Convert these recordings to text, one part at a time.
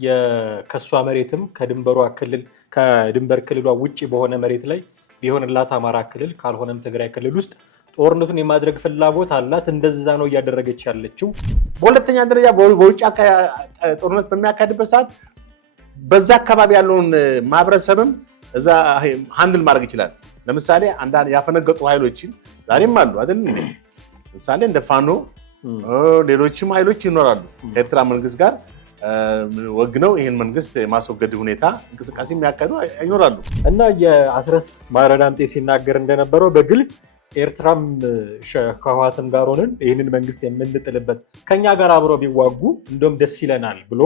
የከሷ መሬትም ከድንበር ክልሏ ውጪ በሆነ መሬት ላይ ቢሆንላት አማራ ክልል ካልሆነም ትግራይ ክልል ውስጥ ጦርነቱን የማድረግ ፍላጎት አላት። እንደዛ ነው እያደረገች ያለችው። በሁለተኛ ደረጃ በውጭ ጦርነት በሚያካሄድበት ሰዓት በዛ አካባቢ ያለውን ማህበረሰብም እዛ ሃንድል ማድረግ ይችላል። ለምሳሌ አንዳንድ ያፈነገጡ ኃይሎችን ዛሬም አሉ አይደል? ለምሳሌ እንደ ፋኖ ሌሎችም ኃይሎች ይኖራሉ ከኤርትራ መንግስት ጋር ወግነው ይሄን መንግስት የማስወገድ ሁኔታ እንቅስቃሴ የሚያካሂዱ ይኖራሉ። እና የአስረስ ማረዳምጤ ሲናገር እንደነበረው በግልጽ ኤርትራም ከህወሓትም ጋር ሆነን ይህንን መንግስት የምንጥልበት ከኛ ጋር አብረው ቢዋጉ እንደውም ደስ ይለናል ብሎ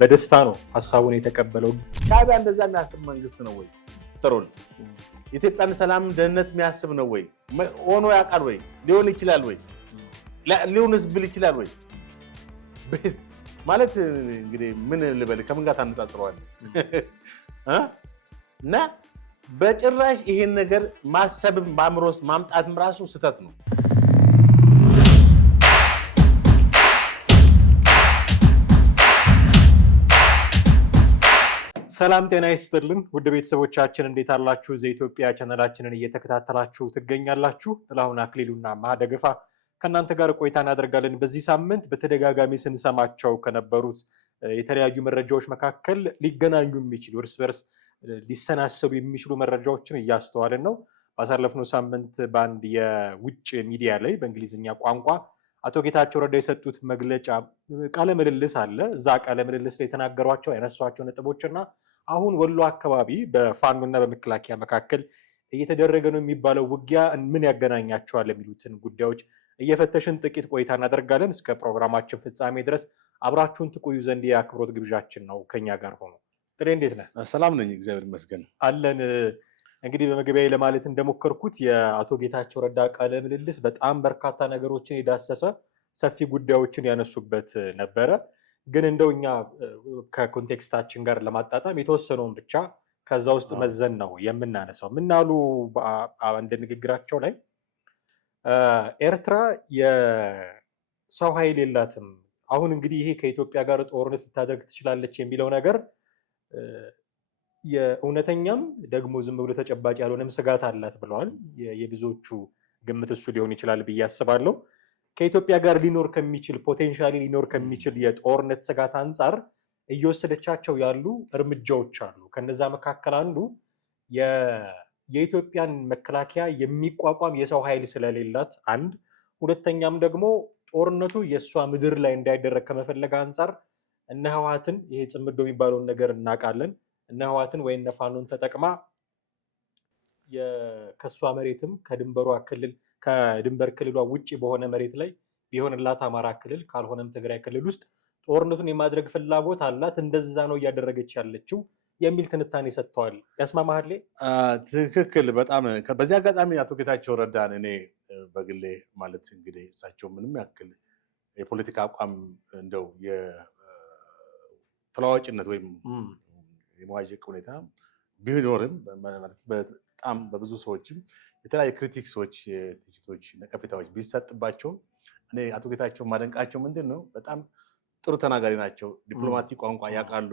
በደስታ ነው ሀሳቡን የተቀበለው። ሻዕቢያ እንደዛ የሚያስብ መንግስት ነው ወይ? ፍጠሮል ኢትዮጵያን ሰላም ደህንነት የሚያስብ ነው ወይ? ሆኖ ያውቃል ወይ? ሊሆን ይችላል ወይ? ሊሆንስ ብል ይችላል ወይ? ማለት እንግዲህ ምን ልበል ከምን ጋር ታነጻጽረዋለህ? እና በጭራሽ ይሄን ነገር ማሰብም በአእምሮስ ማምጣትም ራሱ ስህተት ነው። ሰላም ጤና ይስጥልን ውድ ቤተሰቦቻችን እንዴት አላችሁ? ዘኢትዮጵያ ቻናላችንን እየተከታተላችሁ ትገኛላችሁ። ጥላሁን አክሊሉና ማደገፋ ከእናንተ ጋር ቆይታ እናደርጋለን። በዚህ ሳምንት በተደጋጋሚ ስንሰማቸው ከነበሩት የተለያዩ መረጃዎች መካከል ሊገናኙ የሚችሉ እርስ በርስ ሊሰናሰሉ የሚችሉ መረጃዎችን እያስተዋልን ነው። ባሳለፍነው ሳምንት በአንድ የውጭ ሚዲያ ላይ በእንግሊዝኛ ቋንቋ አቶ ጌታቸው ረዳ የሰጡት መግለጫ ቃለ ምልልስ አለ። እዛ ቃለ ምልልስ ላይ የተናገሯቸው ያነሷቸው ነጥቦችና አሁን ወሎ አካባቢ በፋኖና በመከላከያ መካከል እየተደረገ ነው የሚባለው ውጊያ ምን ያገናኛቸዋል የሚሉትን ጉዳዮች እየፈተሽን ጥቂት ቆይታ እናደርጋለን። እስከ ፕሮግራማችን ፍጻሜ ድረስ አብራችሁን ትቆዩ ዘንድ የአክብሮት ግብዣችን ነው። ከኛ ጋር ሆኖ ጥሬ እንዴት ነህ? ሰላም ነኝ፣ እግዚአብሔር ይመስገን አለን። እንግዲህ በመግቢያዬ ለማለት እንደሞከርኩት የአቶ ጌታቸው ረዳ ቃለ ምልልስ በጣም በርካታ ነገሮችን የዳሰሰ ሰፊ ጉዳዮችን ያነሱበት ነበረ። ግን እንደው እኛ ከኮንቴክስታችን ጋር ለማጣጣም የተወሰነውን ብቻ ከዛ ውስጥ መዘን ነው የምናነሳው። ምናሉ እንደ ንግግራቸው ላይ ኤርትራ የሰው ኃይል የላትም። አሁን እንግዲህ ይሄ ከኢትዮጵያ ጋር ጦርነት ልታደርግ ትችላለች የሚለው ነገር የእውነተኛም ደግሞ ዝም ብሎ ተጨባጭ ያልሆነም ስጋት አላት ብለዋል። የብዙዎቹ ግምት እሱ ሊሆን ይችላል ብዬ አስባለሁ። ከኢትዮጵያ ጋር ፖቴንሻሊ ሊኖር ከሚችል የጦርነት ስጋት አንጻር እየወሰደቻቸው ያሉ እርምጃዎች አሉ። ከነዛ መካከል አንዱ የኢትዮጵያን መከላከያ የሚቋቋም የሰው ኃይል ስለሌላት አንድ፣ ሁለተኛም ደግሞ ጦርነቱ የእሷ ምድር ላይ እንዳይደረግ ከመፈለግ አንጻር እነ ህወሓትን ይሄ ጽምዶ የሚባለውን ነገር እናውቃለን። እነ ህወሓትን ወይ እነ ፋኖን ተጠቅማ ከሷ መሬትም ከድንበር ክልሏ ውጪ በሆነ መሬት ላይ ቢሆንላት አማራ ክልል ካልሆነም ትግራይ ክልል ውስጥ ጦርነቱን የማድረግ ፍላጎት አላት። እንደዛ ነው እያደረገች ያለችው የሚል ትንታኔ ሰጥተዋል። ያስማማሃል? ትክክል። በጣም በዚህ አጋጣሚ አቶ ጌታቸው ረዳን እኔ በግሌ ማለት እንግዲህ እሳቸው ምንም ያክል የፖለቲካ አቋም እንደው የተለዋዋጭነት ወይም የመዋዠቅ ሁኔታ ቢኖርም በጣም በብዙ ሰዎችም የተለያዩ ክሪቲክሶች፣ ትችቶች፣ ነቀፌታዎች ቢሰጥባቸውም እኔ አቶ ጌታቸው ማደንቃቸው ምንድን ነው በጣም ጥሩ ተናጋሪ ናቸው። ዲፕሎማቲክ ቋንቋ ያውቃሉ።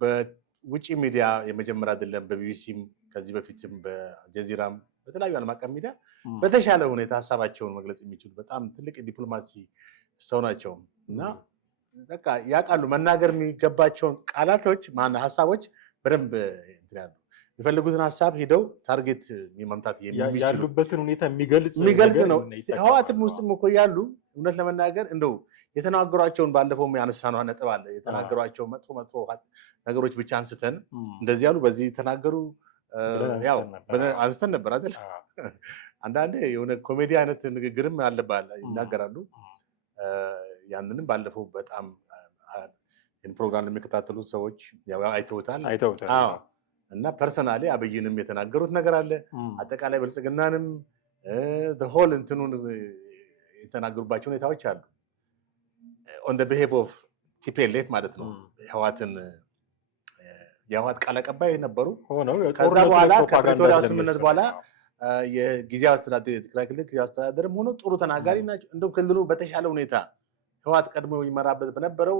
በውጭ ሚዲያ የመጀመሪያ አይደለም። በቢቢሲም ከዚህ በፊትም በአልጀዚራም በተለያዩ ዓለም አቀፍ ሚዲያ በተሻለ ሁኔታ ሀሳባቸውን መግለጽ የሚችሉ በጣም ትልቅ የዲፕሎማሲ ሰው ናቸው እና በቃ ያውቃሉ መናገር የሚገባቸውን ቃላቶች ሀሳቦች በደንብ ያሉ የሚፈልጉትን ሀሳብ ሄደው ታርጌት መምታት የሚችሉ ያሉበትን ሁኔታ የሚገልጽ ነው። ህወሓትም ውስጥም እኮ ያሉ እውነት ለመናገር እንደው የተናገሯቸውን ባለፈው ያነሳነው ነጥብ አለ። የተናገሯቸው መጥፎ ነገሮች ብቻ አንስተን እንደዚህ ያሉ በዚህ ተናገሩ ያው አንስተን ነበር አይደል? አንዳንዴ የሆነ ኮሜዲ አይነት ንግግርም አለባል ይናገራሉ። ያንንም ባለፈው በጣም ይህን ፕሮግራም የሚከታተሉ ሰዎች አይተውታል። እና ፐርሰናሊ አብይንም የተናገሩት ነገር አለ። አጠቃላይ ብልጽግናንም ሆል እንትኑን የተናገሩባቸው ሁኔታዎች አሉ። ኦን ዘ ቢሄቭ ኦፍ ቲፒኤልኤፍ ማለት ነው። የህወሓት ቃል አቀባይ ነበሩ ሆነው ከዛ በኋላ ከፕሪቶሪያ ስምምነት በኋላ የጊዜያዊ አስተዳደር የትግራይ ክልል ጊዜያዊ አስተዳደርም ሆኖ ጥሩ ተናጋሪ ናቸው። እንደው ክልሉ በተሻለ ሁኔታ ህወሓት ቀድሞ ይመራበት በነበረው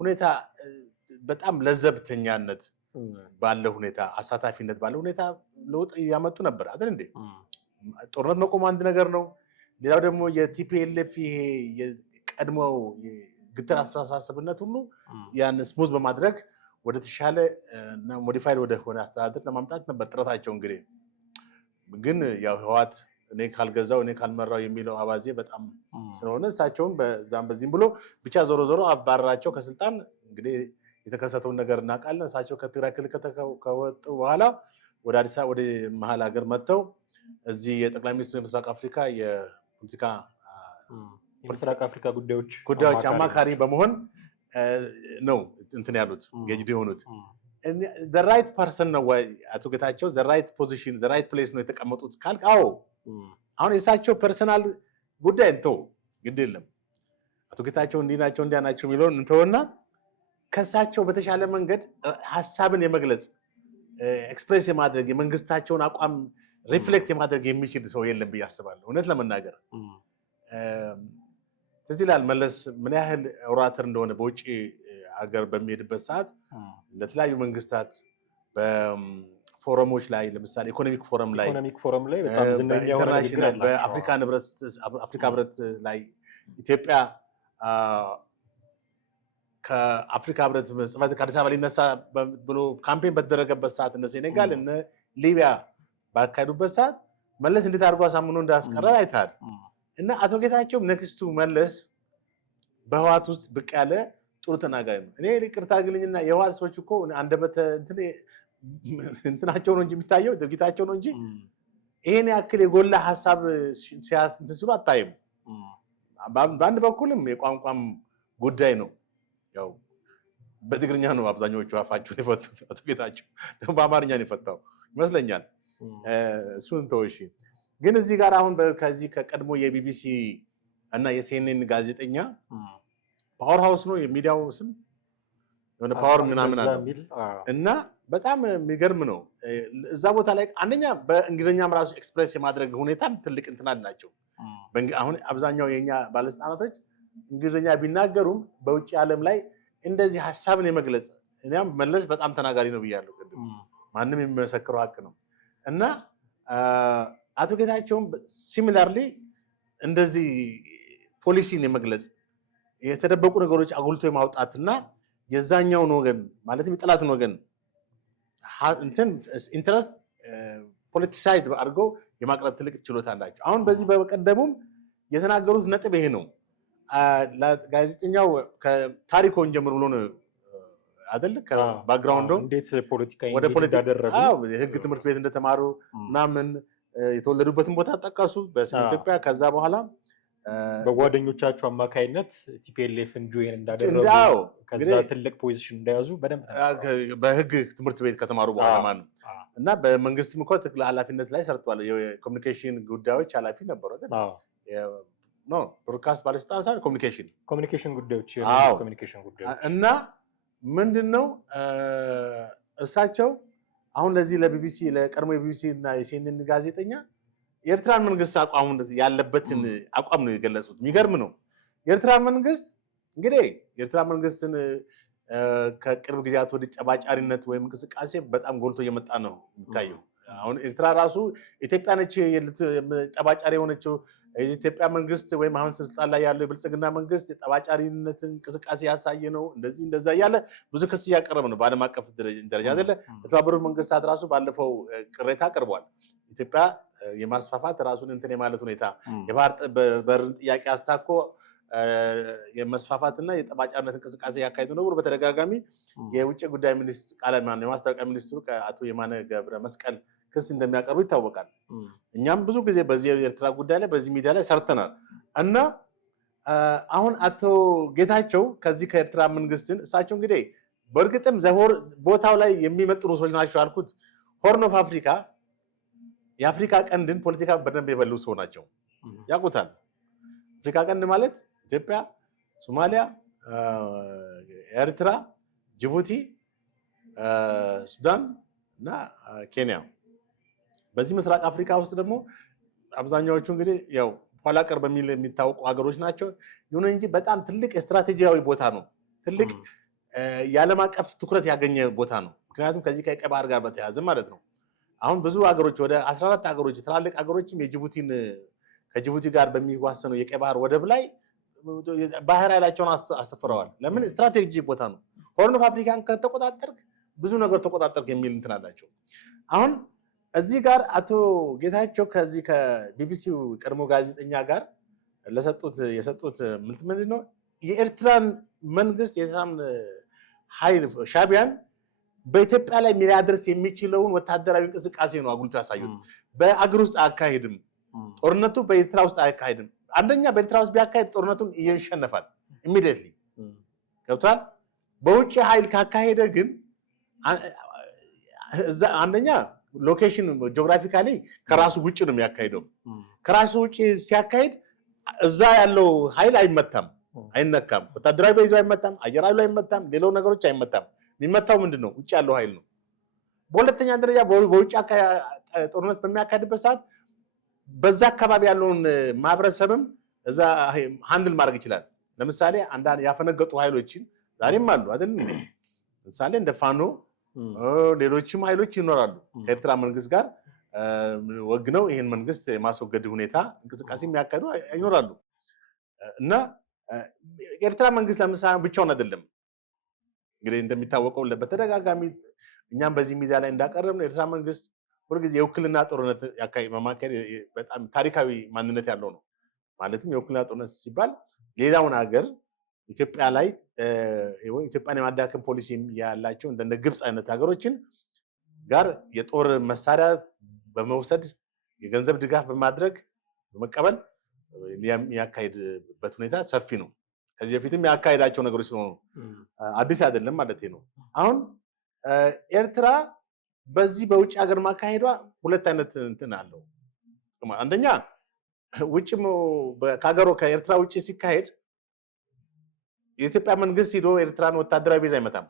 ሁኔታ በጣም ለዘብተኛነት ባለው ሁኔታ አሳታፊነት ባለው ሁኔታ ለውጥ ያመጡ ነበር አይደል እንዴ? ጦርነት መቆም አንድ ነገር ነው። ሌላው ደግሞ የቲፒኤልኤፍ ይሄ የቀድሞው ግትር አስተሳሰብነት ሁሉ ያን ስሙዝ በማድረግ ወደ ተሻለ እና ሞዲፋይድ ወደ ሆነ አስተዳደር ለማምጣት ነበር ጥረታቸው። እንግዲህ ግን ያው ህወሓት እኔ ካልገዛው እኔ ካልመራው የሚለው አባዜ በጣም ስለሆነ እሳቸውም በዛም በዚህም ብሎ ብቻ ዞሮ ዞሮ አባረራቸው ከስልጣን። እንግዲህ የተከሰተውን ነገር እናውቃለን። እሳቸው ከትግራይ ክልል ከወጡ በኋላ ወደ አዲስ አበባ ወደ መሀል ሀገር መጥተው እዚህ የጠቅላይ ሚኒስትሩ የምስራቅ አፍሪካ የፖለቲካ የምስራቅ አፍሪካ ጉዳዮች አማካሪ በመሆን ነው እንትን ያሉት ገጅድ የሆኑት። the right person ነው ወይ አቶ ጌታቸው the right position the right place ነው የተቀመጡት ካልክ፣ አዎ አሁን የእሳቸው ፐርሰናል ጉዳይ እንተው ግድ የለም። አቶ ጌታቸው እንዲህ ናቸው እንዲያ ናቸው የሚለውን እንተውና ከእሳቸው በተሻለ መንገድ ሀሳብን የመግለጽ ኤክስፕሬስ የማድረግ የመንግስታቸውን አቋም ሪፍሌክት የማድረግ የሚችል ሰው የለም ብዬ አስባለሁ። እውነት ለመናገር እዚህ ላይ መለስ ምን ያህል ኦራተር እንደሆነ በውጭ ሀገር በሚሄድበት ሰዓት ለተለያዩ መንግስታት በፎረሞች ላይ ለምሳሌ ኢኮኖሚክ ፎረም ላይ በጣም ዝነኛ የሆነ ንግግር አላቸው። በአፍሪካ ህብረት ላይ ኢትዮጵያ ከአፍሪካ ህብረት ጽሕፈት ከአዲስ አበባ ሊነሳ ብሎ ካምፔን በተደረገበት ሰዓት እነ ሴኔጋል እነ ሊቢያ ባካሄዱበት ሰዓት መለስ እንዴት አድርጎ አሳምኖ እንዳስቀረ አይተሃል። እና አቶ ጌታቸው ነክስቱ መለስ በህወሓት ውስጥ ብቅ ያለ ጥሩ ተናጋሪ ነው። እኔ ይቅርታ ግልኝና የህወሓት ሰዎች እኮ አንደበተ እንትናቸው ነው እንጂ የሚታየው ድርጊታቸው ነው እንጂ ይሄን ያክል የጎላ ሀሳብ ሲሉ አታይም። በአንድ በኩልም የቋንቋም ጉዳይ ነው። ያው በትግርኛ ነው አብዛኞቹ አፋቸውን የፈቱት። አቶ ጌታቸው ደግሞ በአማርኛ ነው የፈታው ይመስለኛል። እሱን ተወሺ። ግን እዚህ ጋር አሁን ከዚህ ከቀድሞ የቢቢሲ እና የሲኤንኤን ጋዜጠኛ ፓወር ሃውስ ነው የሚዲያው ስም የሆነ ፓወር ምናምን አለው እና በጣም የሚገርም ነው። እዛ ቦታ ላይ አንደኛ በእንግሊዝኛም ራሱ ኤክስፕሬስ የማድረግ ሁኔታም ትልቅ እንትን አላቸው። አሁን አብዛኛው የኛ ባለስልጣናቶች እንግሊዝኛ ቢናገሩም በውጭ ዓለም ላይ እንደዚህ ሀሳብን የመግለጽ እኛም መለስ በጣም ተናጋሪ ነው ብያለሁ። ማንም የሚመሰክረው ሀቅ ነው። እና አቶ ጌታቸውም ሲሚላርሊ እንደዚህ ፖሊሲን የመግለጽ የተደበቁ ነገሮች አጉልቶ የማውጣትና የዛኛውን ወገን ማለትም የጠላትን ወገን ኢንትረስት ፖለቲሳይዝ አድርገው የማቅረብ ትልቅ ችሎታ አላቸው። አሁን በዚህ በቀደሙም የተናገሩት ነጥብ ይሄ ነው። ጋዜጠኛው ከታሪኮን ጀምሮ ብሎ ነው አይደል? ከባክግራውንዱ እንዴት ፖለቲካ ወደ ፖለቲካ እንዳደረጉ የህግ ትምህርት ቤት እንደተማሩ ምናምን የተወለዱበትን ቦታ ጠቀሱ በስም ኢትዮጵያ። ከዛ በኋላ በጓደኞቻቸው አማካይነት ቲፒኤልኤፍን ጆይን እንዳደረጉ ከዛ ትልቅ ፖዚሽን እንደያዙ በደንብ በህግ ትምህርት ቤት ከተማሩ በኋላ ማለት ነው። እና በመንግስትም እኮ ትክክል ኃላፊነት ላይ ሰርተዋል። የኮሚኒኬሽን ጉዳዮች ኃላፊ ነበሩ አይደል? ብሮድካስት ባለስልጣን ሳይሆን ኮሚኒኬሽን ጉዳዮች እና ምንድነው እሳቸው አሁን ለዚህ ለቢቢሲ ለቀድሞ የቢቢሲ እና የሲኤንኤን ጋዜጠኛ የኤርትራን መንግስት አቋም ያለበትን አቋም ነው የገለጹት። የሚገርም ነው። የኤርትራ መንግስት እንግዲህ የኤርትራ መንግስትን ከቅርብ ጊዜያት ወደ ጨባጫሪነት ወይም እንቅስቃሴ በጣም ጎልቶ እየመጣ ነው የሚታየው። አሁን ኤርትራ ራሱ ኢትዮጵያ ነች ጠባጫሪ የሆነችው። የኢትዮጵያ መንግስት ወይም አሁን ስልጣን ላይ ያለው የብልጽግና መንግስት የጠባጫሪነት እንቅስቃሴ ያሳየ ነው እንደዚህ እንደዛ እያለ ብዙ ክስ እያቀረበ ነው በዓለም አቀፍ ደረጃ አይደለ? የተባበሩት መንግስታት ራሱ ባለፈው ቅሬታ አቅርቧል። ኢትዮጵያ የማስፋፋት ራሱን እንትን የማለት ሁኔታ የባህር በርን ጥያቄ አስታኮ የመስፋፋትና የጠባጫሪነት እንቅስቃሴ ያካሄዱ ነው ብሎ በተደጋጋሚ የውጭ ጉዳይ ሚኒስትር የማስታወቂያ ሚኒስትሩ ከአቶ የማነ ገብረ መስቀል ክስ እንደሚያቀርቡ ይታወቃል። እኛም ብዙ ጊዜ በዚህ የኤርትራ ጉዳይ ላይ በዚህ ሚዲያ ላይ ሰርተናል እና አሁን አቶ ጌታቸው ከዚህ ከኤርትራ መንግስትን እሳቸው እንግዲህ በእርግጥም ቦታው ላይ የሚመጥኑ ሰዎች ናቸው ያልኩት ሆርን ኦፍ አፍሪካ የአፍሪካ ቀንድን ፖለቲካ በደንብ የበሉ ሰው ናቸው፣ ያውቁታል። አፍሪካ ቀንድ ማለት ኢትዮጵያ፣ ሶማሊያ፣ ኤርትራ፣ ጅቡቲ፣ ሱዳን እና ኬንያ። በዚህ ምስራቅ አፍሪካ ውስጥ ደግሞ አብዛኛዎቹ እንግዲህ ያው ኋላ ቀር በሚል የሚታወቁ ሀገሮች ናቸው። ይሁን እንጂ በጣም ትልቅ ስትራቴጂያዊ ቦታ ነው። ትልቅ የዓለም አቀፍ ትኩረት ያገኘ ቦታ ነው። ምክንያቱም ከዚህ ከቀይ ባህር ጋር በተያያዘ ማለት ነው። አሁን ብዙ ሀገሮች ወደ 14 ሀገሮች ትላልቅ ሀገሮችም ከጅቡቲ ጋር በሚዋሰነው የቀይ ባህር ወደብ ላይ ባህር ኃይላቸውን አስፍረዋል። ለምን? ስትራቴጂ ቦታ ነው። ሆርን ኦፍ አፍሪካን ከተቆጣጠርክ ብዙ ነገር ተቆጣጠርክ የሚል እንትን አላቸው። አሁን እዚህ ጋር አቶ ጌታቸው ከዚህ ከቢቢሲው ቀድሞ ጋዜጠኛ ጋር የሰጡት ምንድን ነው የኤርትራን መንግስት የኤርትራን ኃይል ሻዕቢያን በኢትዮጵያ ላይ ሊያደርስ የሚችለውን ወታደራዊ እንቅስቃሴ ነው አጉልቶ ያሳዩት። በአገር ውስጥ አያካሂድም፣ ጦርነቱ በኤርትራ ውስጥ አያካሂድም። አንደኛ በኤርትራ ውስጥ ቢያካሂድ ጦርነቱን ይሸነፋል ኢሚዲየትሊ። ገብቷል። በውጭ ኃይል ካካሄደ ግን አንደኛ ሎኬሽን ጂኦግራፊካሊ ከራሱ ውጭ ነው የሚያካሂደው። ከራሱ ውጭ ሲያካሂድ እዛ ያለው ኃይል አይመታም፣ አይነካም። ወታደራዊ በይዞ አይመታም፣ አየር ኃይሉ አይመታም፣ ሌላው ነገሮች አይመታም። የሚመታው ምንድን ነው? ውጭ ያለው ኃይል ነው። በሁለተኛ ደረጃ በውጭ ጦርነት በሚያካሂድበት ሰዓት በዛ አካባቢ ያለውን ማህበረሰብም እዛ ሃንድል ማድረግ ይችላል። ለምሳሌ አንዳንድ ያፈነገጡ ኃይሎችን ዛሬም አሉ አይደል? ለምሳሌ እንደ ፋኖ ሌሎችም ኃይሎች ይኖራሉ ከኤርትራ መንግስት ጋር ወግነው ይህን መንግስት የማስወገድ ሁኔታ እንቅስቃሴ የሚያካሂዱ ይኖራሉ። እና የኤርትራ መንግስት ለምሳሌ ብቻውን አይደለም። እንግዲህ እንደሚታወቀው በተደጋጋሚ እኛም በዚህ ሚዲያ ላይ እንዳቀረብነው የኤርትራ መንግስት ሁልጊዜ የውክልና ጦርነት በማካሄድ በጣም ታሪካዊ ማንነት ያለው ነው። ማለትም የውክልና ጦርነት ሲባል ሌላውን ሀገር ኢትዮጵያ ላይ ኢትዮጵያን የማዳከም ፖሊሲ ያላቸው እንደ ግብፅ አይነት ሀገሮችን ጋር የጦር መሳሪያ በመውሰድ የገንዘብ ድጋፍ በማድረግ በመቀበል የሚያካሂድበት ሁኔታ ሰፊ ነው። ከዚህ በፊትም ያካሄዳቸው ነገሮች ስለሆኑ አዲስ አይደለም ማለት ነው። አሁን ኤርትራ በዚህ በውጭ ሀገር ማካሄዷ ሁለት አይነት እንትን አለው። አንደኛ ውጭም ከኤርትራ ውጭ ሲካሄድ የኢትዮጵያ መንግስት ሄዶ ኤርትራን ወታደራዊ ቤዝ አይመታም፣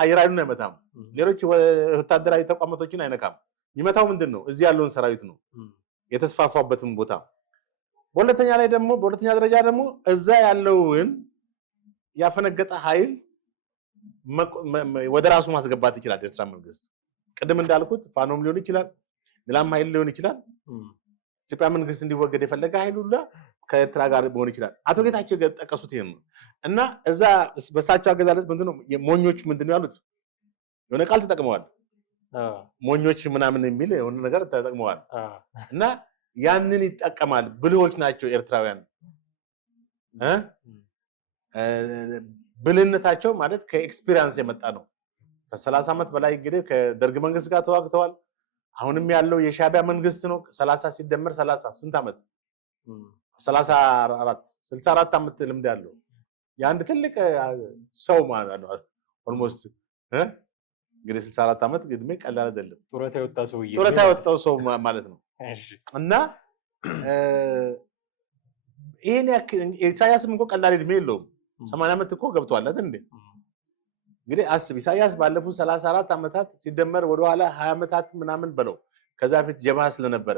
አየር ኃይሉን አይመታም፣ ሌሎች ወታደራዊ ተቋማቶችን አይነካም። የሚመታው ምንድን ነው? እዚህ ያለውን ሰራዊት ነው፣ የተስፋፋበትን ቦታ። በሁለተኛ ደረጃ ደግሞ እዛ ያለውን ያፈነገጠ ኃይል ወደ ራሱ ማስገባት ይችላል የኤርትራ መንግስት። ቅድም እንዳልኩት ፋኖም ሊሆን ይችላል፣ ሌላም ኃይል ሊሆን ይችላል። ኢትዮጵያ መንግስት እንዲወገድ የፈለገ ኃይል ሁሉ ከኤርትራ ጋር ሊሆን ይችላል። አቶ ጌታቸው ጠቀሱት ይሄን ነው። እና እዛ በሳቸው አገላለጽ ምንድነው ሞኞች ምንድነው ያሉት? የሆነ ቃል ተጠቅመዋል። ሞኞች ምናምን የሚል የሆነ ነገር ተጠቅመዋል። እና ያንን ይጠቀማል። ብልሆች ናቸው ኤርትራውያን። ብልህነታቸው ማለት ከኤክስፒሪየንስ የመጣ ነው። ከ30 ዓመት በላይ እንግዲህ ከደርግ መንግስት ጋር ተዋግተዋል። አሁንም ያለው የሻዕቢያ መንግስት ነው። 30 ሲደመር 30 ስንት ዓመት? 64 ዓመት ልምድ ያለው የአንድ ትልቅ ሰው ማለት ነው። ኦልሞስት እንግዲህ 64 ዓመት እድሜ ቀላል አይደለም። ጡረታ የወጣው ሰው ማለት ነው። እና ይሄን ኢሳያስም እኮ ቀላል እድሜ የለውም። 80 ዓመት እኮ ገብቷል አይደል እንዴ? እንግዲህ አስብ፣ ኢሳያስ ባለፉት 34 ዓመታት ሲደመር ወደኋላ 20 ዓመታት ምናምን በለው ከዛ ፊት ጀብሃ ስለነበረ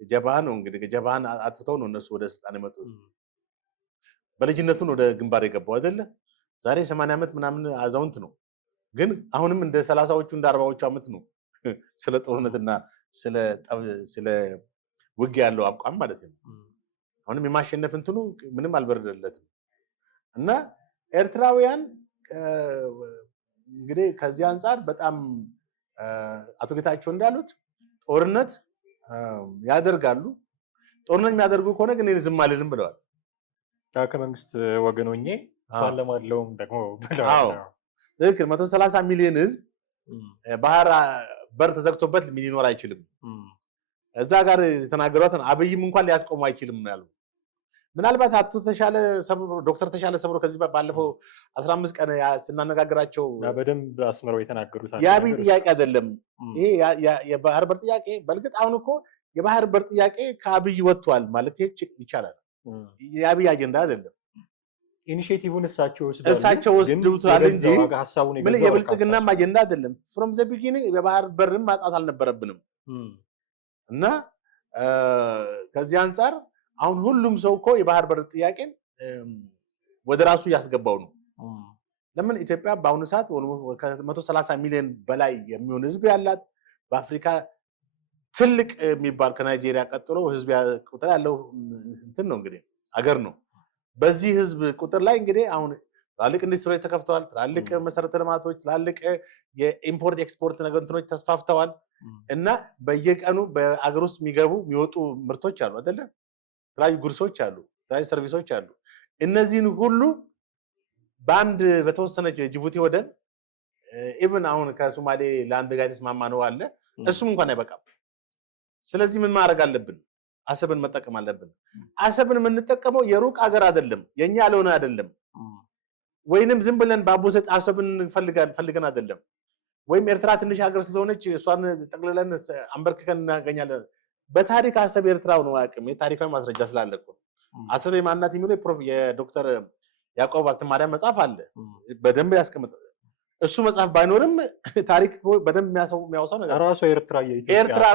ጀብሃ ነው እንግዲህ ጀብሃን አጥፍተው ነው እነሱ ወደ ስልጣን የመጡት። በልጅነቱን ወደ ግንባር የገባው አይደለ? ዛሬ 80 ዓመት ምናምን አዛውንት ነው። ግን አሁንም እንደ 30ዎቹ እንደ 40ዎቹ ዓመት ነው ስለ ጦርነትና ስለ ውጊያ ያለው አቋም ማለት ነው። አሁንም የማሸነፍ እንትኑ ምንም አልበረደለትም። እና ኤርትራውያን እንግዲህ ከዚህ አንፃር በጣም አቶ ጌታቸው እንዳሉት ጦርነት ያደርጋሉ። ጦርነት የሚያደርጉ ከሆነ ግን ዝም አልልም ብለዋል። ከመንግስት ወገን ሆኜ ፋለማለሁም ደግሞ ብለዋል። ትክክል። 130 ሚሊዮን ህዝብ ባህር በር ተዘግቶበት ሊኖር አይችልም። እዛ ጋር የተናገሩትን አብይም እንኳን ሊያስቆሙ አይችልም ነው ያሉ። ምናልባት ዶክተር ተሻለ ሰብሮ ከዚህ ባለፈው 15 ቀን ስናነጋግራቸው በደንብ አስመረው የተናገሩት የአብይ ጥያቄ አይደለም ይሄ የባህር በር ጥያቄ። በእርግጥ አሁን እኮ የባህር በር ጥያቄ ከአብይ ወጥቷል ማለት ይቻላል። የአብይ አጀንዳ አይደለም። ኢኒሺዬቲቭን እሳቸው ወስደውታል እንጂ ምን የብልጽግናም አጀንዳ አይደለም። ፍሮም ዘ ቢጊኒንግ የባህር በርን ማጣት አልነበረብንም። እና ከዚህ አንፃር አሁን ሁሉም ሰው እኮ የባህር በር ጥያቄን ወደ ራሱ ያስገባው ነው። ለምን ኢትዮጵያ በአሁኑ ሰዓት ከ130 ሚሊዮን በላይ የሚሆን ህዝብ ያላት በአፍሪካ ትልቅ የሚባል ከናይጄሪያ ቀጥሎ ህዝብ ቁጥር ያለው እንትን ነው እንግዲህ አገር ነው። በዚህ ህዝብ ቁጥር ላይ እንግዲህ አሁን ትላልቅ ኢንዱስትሪዎች ተከፍተዋል። ትላልቅ መሰረተ ልማቶች፣ ትላልቅ የኢምፖርት ኤክስፖርት ነገሮች ተስፋፍተዋል እና በየቀኑ በአገር ውስጥ የሚገቡ የሚወጡ ምርቶች አሉ አይደለ? የተለያዩ ጉርሶች አሉ፣ የተለያዩ ሰርቪሶች አሉ። እነዚህን ሁሉ በአንድ በተወሰነች ጅቡቲ ወደብ ኢቭን አሁን ከሶማሌ ላንድ ጋር የተስማማ ነው አለ፣ እሱም እንኳን አይበቃም። ስለዚህ ምን ማድረግ አለብን? አሰብን መጠቀም አለብን። አሰብን የምንጠቀመው የሩቅ ሀገር አይደለም፣ የኛ ያልሆነ አይደለም። ወይንም ዝም ብለን ባቦሰጥ አሰብን ፈልገን አይደለም። ወይም ኤርትራ ትንሽ ሀገር ስለሆነች እሷን ጠቅልለን አንበርክከን እናገኛለን። በታሪክ አሰብ ኤርትራው ነው አያውቅም። የታሪካዊ ማስረጃ ስላለ እኮ አሰብ የማናት የሚለው የዶክተር ያዕቆብ ሀብተማርያም መጽሐፍ አለ፣ በደንብ ያስቀምጥ። እሱ መጽሐፍ ባይኖርም ታሪክ በደንብ የሚያወሳው ነገር ራሷ ኤርትራ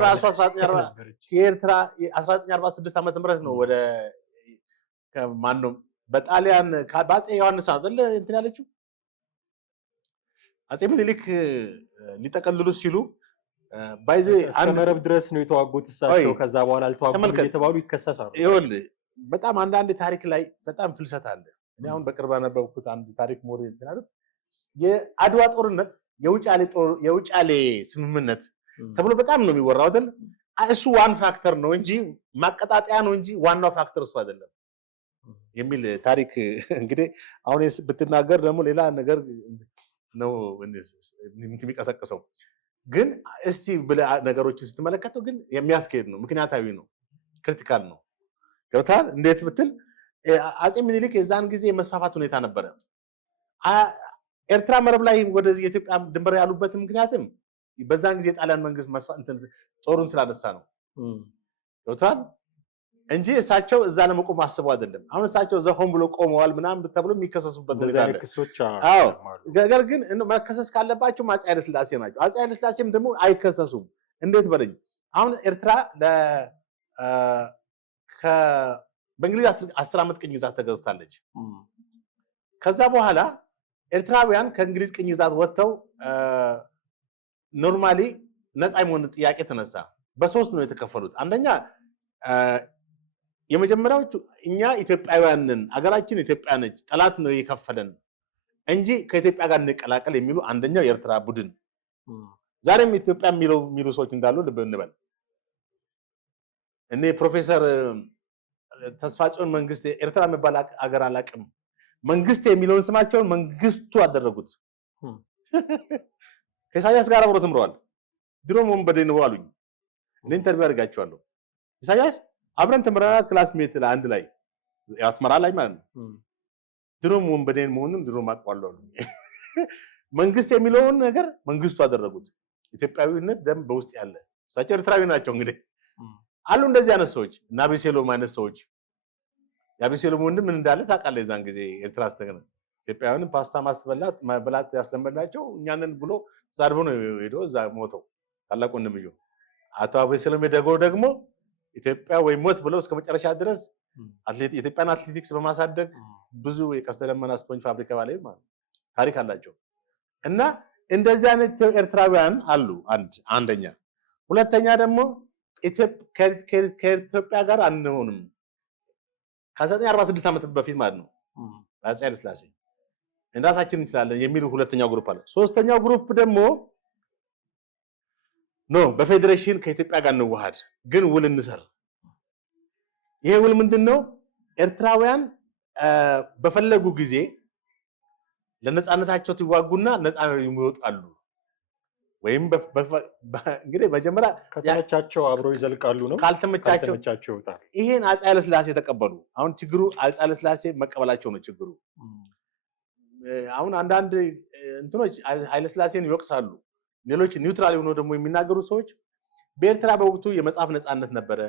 ራሷ 1946 ዓመተ ምህረት ነው ወደ ማነው በጣሊያን በአፄ ዮሐንስ አይደል እንትን ያለችው። አፄ ምኒልክ ሊጠቀልሉ ሲሉ ባይዘ አንድ መረብ ድረስ ነው የተዋጉት እሳቸው። ከዛ በኋላ አልተዋጉም እየተባሉ ይከሰሳሉ። ይኸውልህ በጣም አንዳንድ ታሪክ ላይ በጣም ፍልሰት አለ። እኔ አሁን በቅርብ ያነበብኩት አንድ ታሪክ ሞሪ እንትን የአድዋ ጦርነት የውጫሌ ስምምነት ተብሎ በጣም ነው የሚወራው አይደል? እሱ ዋን ፋክተር ነው እንጂ ማቀጣጠያ ነው እንጂ ዋናው ፋክተር እሱ አይደለም የሚል ታሪክ እንግዲህ አሁን ብትናገር ደግሞ ሌላ ነገር ነው የሚቀሰቅሰው። ግን እስቲ ብለህ ነገሮችን ስትመለከተው ግን የሚያስኬድ ነው፣ ምክንያታዊ ነው፣ ክሪቲካል ነው። ገብቶሃል? እንዴት ብትል አፄ ምኒልክ የዛን ጊዜ የመስፋፋት ሁኔታ ነበረ። ኤርትራ መረብ ላይ ወደ የኢትዮጵያ ድንበር ያሉበት ምክንያትም በዛን ጊዜ የጣሊያን መንግስት ጦሩን ስላነሳ ነው። ገብቶሃል? እንጂ እሳቸው እዛ ለመቆም አስበው አይደለም። አሁን እሳቸው እዛ ሆን ብሎ ቆመዋል ምናምን ተብሎ የሚከሰሱበት ሁኔታ አለ። አዎ፣ ነገር ግን መከሰስ ካለባቸው አፄ ኃይለ ሥላሴ ናቸው። አፄ ኃይለ ሥላሴም ደግሞ አይከሰሱም። እንዴት በለኝ። አሁን ኤርትራ በእንግሊዝ 10 ዓመት ቅኝ ግዛት ተገዝታለች። ከዛ በኋላ ኤርትራውያን ከእንግሊዝ ቅኝ ግዛት ወጥተው ኖርማሊ ነፃ የመሆን ጥያቄ ተነሳ። በሶስት ነው የተከፈሉት። አንደኛ የመጀመሪያዎቹ እኛ ኢትዮጵያውያንን አገራችን ኢትዮጵያ ነች፣ ጠላት ነው የከፈለን እንጂ ከኢትዮጵያ ጋር እንቀላቀል የሚሉ አንደኛው የኤርትራ ቡድን። ዛሬም ኢትዮጵያ የሚሉ ሰዎች እንዳሉ ልብ እንበል። እኔ ፕሮፌሰር ተስፋጽዮን መንግስቴ ኤርትራ የሚባል አገር አላውቅም፣ መንግስቴ የሚለውን ስማቸውን መንግስቱ አደረጉት። ከኢሳያስ ጋር አብሮ ተምረዋል። ድሮም ወንበዴ ነው አሉኝ። እኔ ኢንተርቪው አድርጋቸዋለሁ። ኢሳያስ አብረን ተምረናል፣ ክላስሜት አንድ ላይ አስመራ ላይ ማለት ነው። ድሮም ወንበዴን መሆኑን ድሮም አውቀዋለሁ። መንግስት የሚለውን ነገር መንግስቱ አደረጉት። ኢትዮጵያዊነት ደም በውስጥ ያለ እሳቸው ኤርትራዊ ናቸው። እንግዲህ አሉ እንደዚህ አይነት ሰዎች እና አቤሴሎም አይነት ሰዎች። የአቤሴሎም ወንድም ምን እንዳለ ታውቃለህ? የዛን ጊዜ ኤርትራ አስተገነ ኢትዮጵያውያንን ፓስታ ማስበላት ያስተምርናቸው እኛንን ብሎ ዛድቦ ነው ሄዶ እዛ ሞተው ታላቅ ወንድምየው አቶ አቤሴሎም ደጎ ደግሞ ኢትዮጵያ ወይ ሞት ብለው እስከ መጨረሻ ድረስ የኢትዮጵያን አትሌቲክስ በማሳደግ ብዙ የቀስተ ደመና ስፖንጅ ፋብሪካ ባለ ማለት ታሪክ አላቸው። እና እንደዚህ አይነት ኤርትራውያን አሉ። አንደኛ። ሁለተኛ ደግሞ ከኢትዮጵያ ጋር አንሆንም ከ1946 ዓመት በፊት ማለት ነው አፄ ኃይለ ሥላሴ እንዳታችን እንችላለን የሚሉ ሁለተኛው ግሩፕ አለ። ሶስተኛው ግሩፕ ደግሞ በፌዴሬሽን ከኢትዮጵያ ጋር እንዋሃድ ግን ውል እንሰር። ይሄ ውል ምንድነው? ኤርትራውያን በፈለጉ ጊዜ ለነጻነታቸው ይዋጉና ነጻ ይወጣሉ። ወይም እንግዲህ መጀመሪያ ከተመቻቸው አብረው ይዘልቃሉ ነው፣ ካልተመቻቸው ይወጣል። ይሄን አፄ ኃይለ ሥላሴ ተቀበሉ። አሁን ችግሩ አፄ ኃይለ ሥላሴ መቀበላቸው ነው ችግሩ። አሁን አንዳንድ እንትኖች ኃይለ ሥላሴን ይወቅሳሉ። ሌሎች ኒውትራል ሆነው ደግሞ የሚናገሩ ሰዎች በኤርትራ በወቅቱ የመጽሐፍ ነፃነት ነበረ።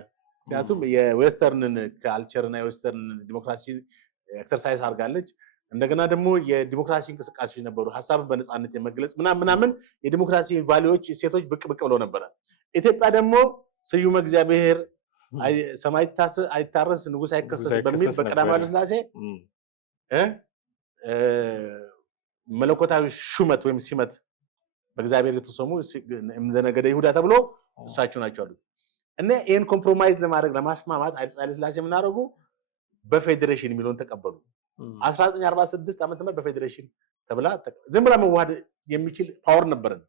ምክንያቱም የዌስተርንን ካልቸርና የዌስተርን ዲሞክራሲ ኤክሰርሳይዝ አድርጋለች። እንደገና ደግሞ የዲሞክራሲ እንቅስቃሴዎች ነበሩ፣ ሐሳብን በነፃነት የመግለጽ ምናምን የዲሞክራሲ ቫልዩዎች ሴቶች ብቅ ብለው ነበረ። ኢትዮጵያ ደግሞ ስዩመ እግዚአብሔር ሰማይ አይታረስ ንጉስ አይከሰስ በሚል በቀዳማዊ ኃይለ ሥላሴ መለኮታዊ ሹመት ወይም ሲመት በእግዚአብሔር የተሰሙ ዘነገደ ይሁዳ ተብሎ እሳቸው ናቸው አሉ እና ይሄን ኮምፕሮማይዝ ለማድረግ ለማስማማት ኃይለ ሥላሴ ምን አደረጉ? በፌዴሬሽን የሚለውን ተቀበሉ። 1946 ዓመተ ምህረት በፌዴሬሽን ተብላ ዝም ብላ መዋሃድ የሚችል ፓወር ነበረን።